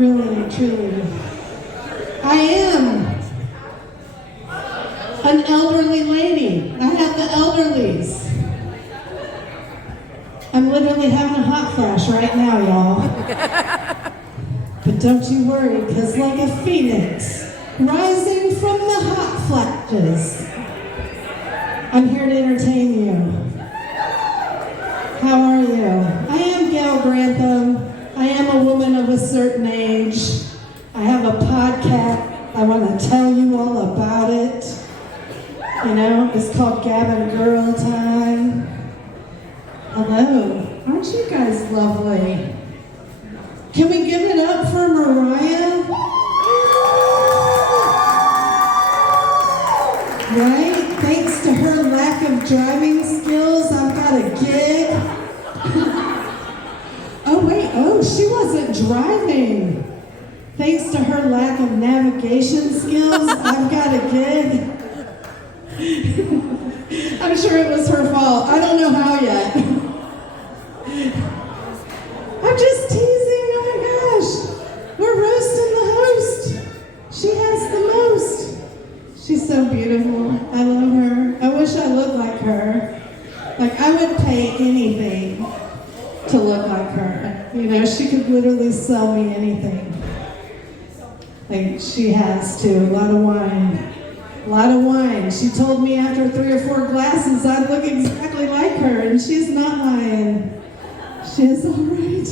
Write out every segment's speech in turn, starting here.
Really, truly. I am an elderly lady. I have the elderlies. I'm literally having a hot flash right now, y'all. But don't you worry, because like a phoenix rising from the hot flashes, I'm here to entertain you. How are you? I am Gail Grantham. I am a woman of a certain age. I have a podcast. I want to tell you all about it. You know, it's called Gab and Girl Time. Hello. Aren't you guys lovely? Can we give it up for Mariah? Right? Thanks to her lack of driving skills, I've got a gig. Oh wait, she wasn't driving. Thanks to her lack of navigation skills, I've got a gig. I'm sure it was her fault. I don't know how yet. I'm just teasing, oh my gosh. We're roasting the host. She has the most. She's so beautiful. I love her. I wish I looked like her. Like, I would pay anything to look like her. You know, she could literally sell me anything. Like, she has to. A lot of wine. A lot of wine. She told me after 3 or 4 glasses I'd look exactly like her, and she's not lying. She is all right.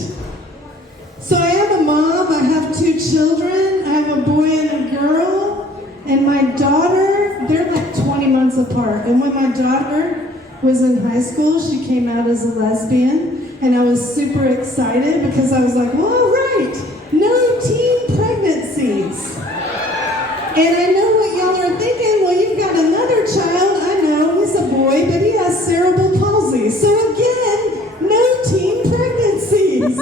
So I am a mom. I have 2 children. I have a boy and a girl. And my daughter, they're like 20 months apart. And when my daughter was in high school, she came out as a lesbian. And I was super excited because I was like, well, all right, no teen pregnancies. And I know what y'all are thinking. Well, you've got another child. I know, he's a boy, but he has cerebral palsy. So again, no teen pregnancies.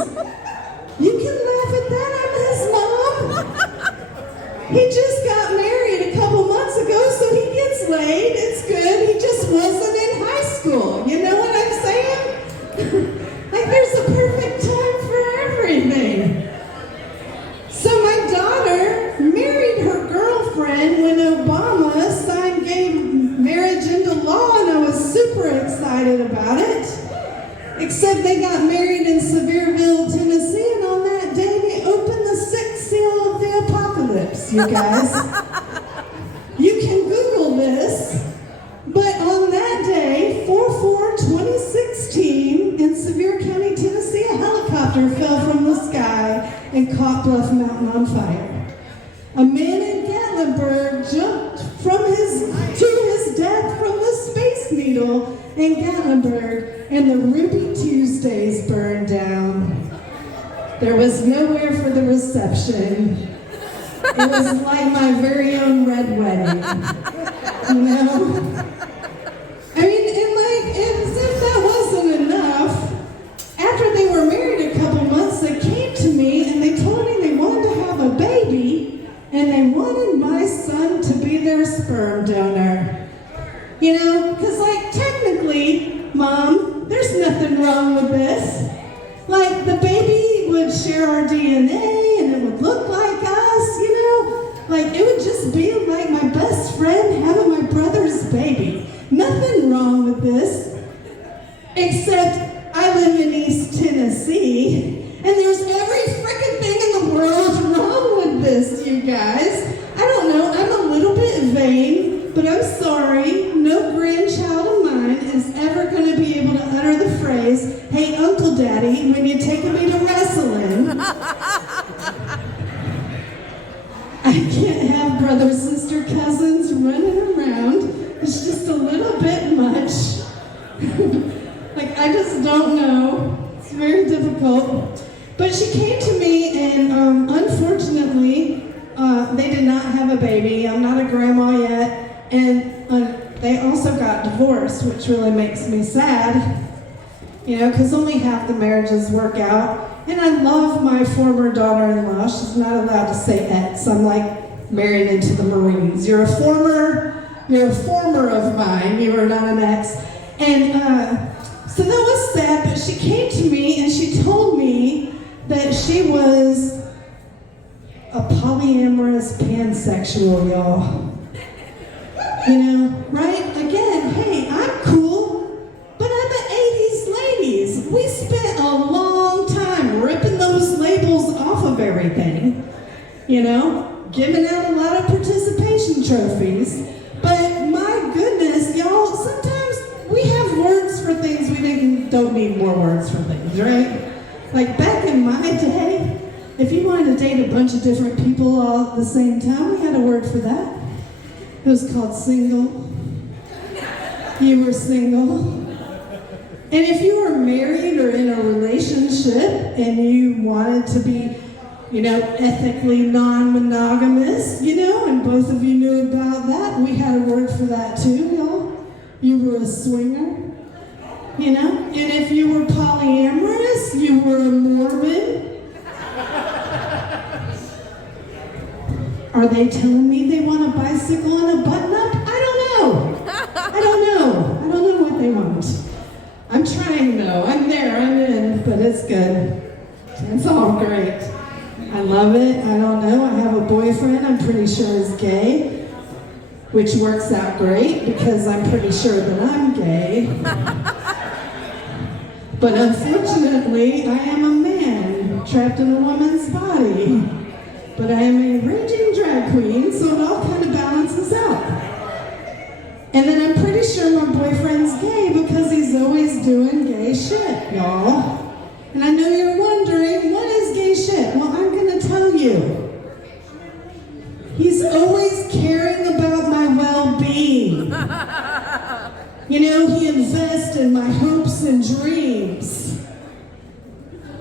You can laugh at that, I'm his mom. He just got married a couple months ago, so he gets laid. It's good. He just wasn't in high school. You know what I'm saying? Like, there's a perfect time for everything. So my daughter married her girlfriend when Obama signed gay marriage into law, and I was super excited about it. Except they got married in Sevierville, Tennessee, and on that day they opened the 6th seal of the apocalypse, you guys. You can Google this, but on that day, 4/4/2016, in Sevier County, Tennessee, a helicopter fell from the sky and caught Bluff Mountain on fire. A man in Gatlinburg jumped to his death from the Space Needle in Gatlinburg, and the Ruby Tuesdays burned down. There was nowhere for the reception. It was like my very own red wedding, you know? I mean, and as if that wasn't enough, after they were married a couple months, they came to me and they told me they wanted to have a baby, and they wanted my son to be their sperm donor. You know, because like technically, Mom, there's nothing wrong with this. Like, the baby would share our DNA and it would look like us, you know? Like, it would just be like my best friend having my brother's baby. Nothing wrong with this. Except I live in East Tennessee, and there's every freaking thing in the world wrong with this, you guys. I don't know, I'm a little bit vain, but I'm sorry, no grandchild of mine is ever going to be able to utter the phrase, "Hey, Uncle Daddy, when you taking me to wrestling?" I can't have brother, sister, cousins running around. It's just a little bit much. Like, I just don't know. It's very difficult. But she came to me, and unfortunately, they did not have a baby. I'm not a grandma yet. And they also got divorced, which really makes me sad. You know, because only half the marriages work out. And I love my former daughter-in-law. She's not allowed to say ex. I'm like married into the Marines. You're a former of mine. You are not an ex. And so that was sad, but she came to me and she told me that she was pansexual, y'all. You know, right? Again, hey, I'm cool, but I'm an 80s ladies. We spent a long time ripping those labels off of everything, you know, giving out a lot of participation trophies. But my goodness, y'all, sometimes we have words for things we don't need more words for things, right? Like back in my day, if you wanted to date a bunch of different people all at the same time, we had a word for that. It was called single. You were single. And if you were married or in a relationship and you wanted to be, you know, ethically non-monogamous, you know, and both of you knew about that, we had a word for that too, y'all. You were a swinger, you know. And if you were polyamorous, you were a Mormon. Are they telling me they want a bicycle and a button-up? I don't know. I don't know what they want. I'm trying though. I'm there, I'm in, but it's good. It's all great. I love it. I don't know. I have a boyfriend I'm pretty sure is gay, which works out great because I'm pretty sure that I'm gay. But unfortunately, I am a man trapped in a woman's body. But I am a raging drag queen, so it all kind of balances out. And then I'm pretty sure my boyfriend's gay because he's always doing gay shit, y'all. And I know you're wondering, what is gay shit? Well, I'm gonna tell you. He's always caring about my well-being. You know, he invests in my hopes and dreams.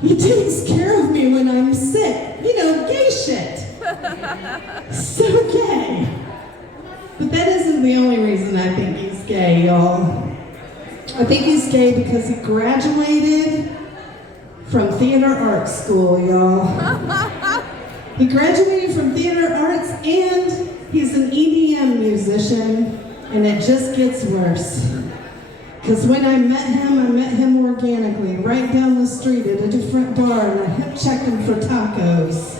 He takes care of me when I'm sick. You know, gay shit. So gay. But that isn't the only reason I think he's gay, y'all. I think he's gay because he graduated from theater arts school, y'all. He graduated from theater arts and he's an EDM musician, and it just gets worse. Because when I met him organically, right down the street at a different bar, and I hip checked him for tacos.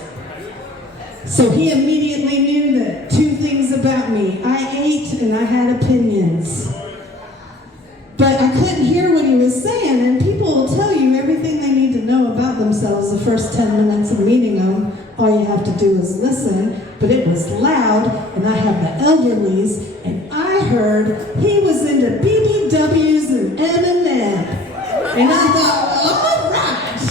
So he immediately knew that two things about me. I ate and I had opinions. But I couldn't hear what he was saying, and people will tell you everything they need to know about themselves the first 10 minutes of meeting them. All you have to do is listen. But it was loud, and I have the elderlies, and I heard he was into BBWs and M&M. And I thought, all right,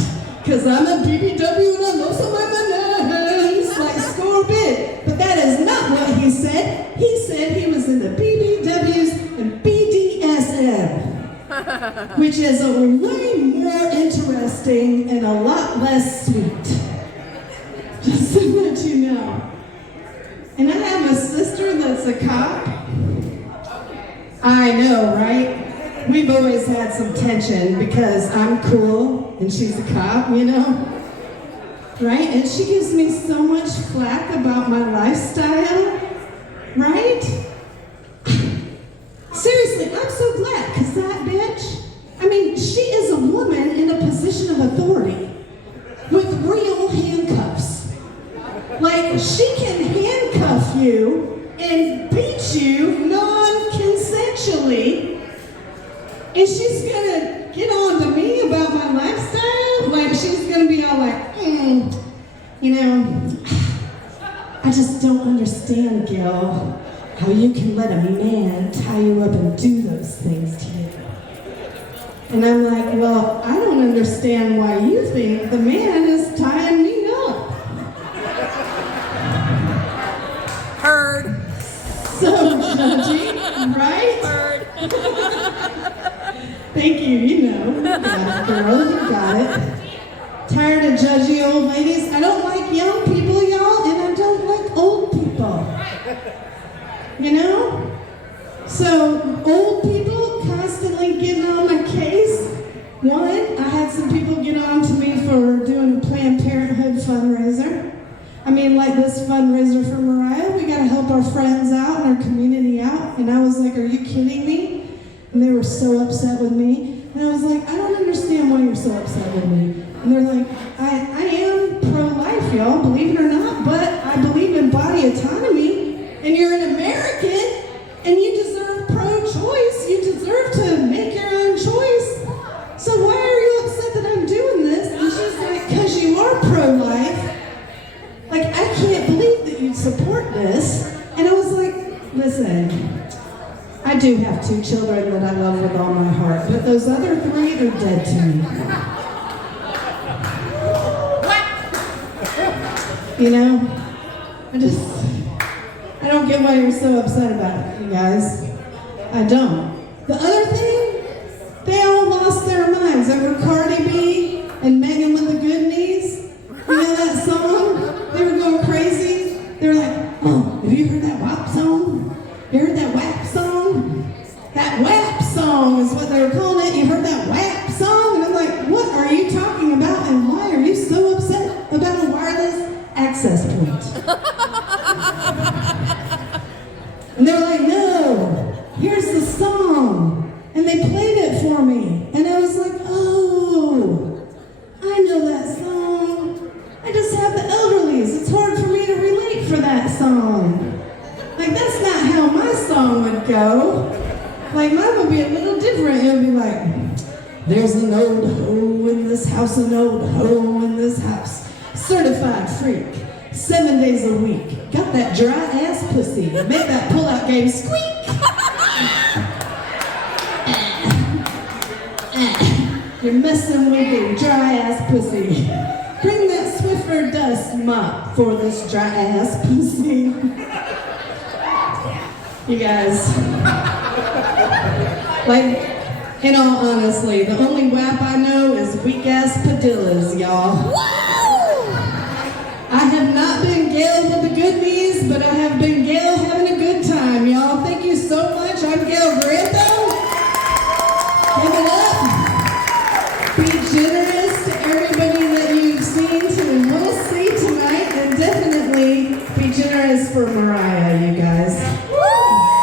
because I'm a BBW and I love some M&Ms, like score bit. But that is not what he said. He said he was into BBWs and BDSM, which is a way more interesting and a lot less sweet. Just so that you know. And I have a sister that's a cop. I know, right? We've always had some tension because I'm cool and she's a cop, you know? Right? And she gives me so much flack about my lifestyle, right? Seriously, I'm so glad, because that bitch, I mean, she is a woman in a position of authority with real handcuffs. Like, she can handcuff you and beat you non-consensually, and she's gonna get on to me about my lifestyle? Like, she's gonna be all like, you know, I just don't understand, Gail, how you can let a man tie you up and do those things to you. And I'm like, well, I don't understand why you think the man is tying me up. Heard. So judgy, right? Heard. Thank you, you know. Yeah, girl, you got it. Tired of judgy old ladies. I don't like young people, y'all, and I don't like old people. You know? So, old people constantly getting on my case. One, I had some people get on to me for doing a Planned Parenthood fundraiser. I mean, like this fundraiser for Mariah, we gotta help our friends out and our community out. And I was like, are you kidding me? And they were so upset with me. And I was like, I don't understand why you're so upset with me. And they're like, I am pro-life, y'all, believe it or not, but I believe in body autonomy. and you're an American, and you deserve pro-choice. You deserve to make your own choice. So why are you upset that I'm doing this? And she's like, because you are pro-life. Like, I can't believe that you'd support this. And I was like, listen, I do have 2 children that I love with all my heart, but those other 3 are dead to me. You know, I don't get why you're so upset about it, you guys. I don't. The other thing, they all lost their minds over Cardi B and Megan with the Good Knees. You know that song? They were going crazy. They were like, oh, have you heard that WAP song? You heard that WAP song? That WAP song is what they were calling it. You heard that WAP song? And I'm like, what are you talking about? And why are you so upset about a wireless access point? And they're like, no, here's the song. And they played it for me. And I was like, oh, I know that song. I just have the elderlies. It's hard for me to relate for that song. Like, that's not how my song would go. Like, mine would be a little different. It would be like, there's an old hoe in this house, an old hoe in this house. Certified freak, 7 days a week. Got that dry ass pussy. Make that pull-out game squeak. You're messing with your dry ass pussy. Bring that Swiffer dust mop for this dry ass pussy. You guys, like, in all honesty, the only WAP I know is weak ass padillas, y'all. I have not been Gail with the Good Knees, but I have been Gail having a good time, y'all. Thank you so much. I'm Gail Grantham.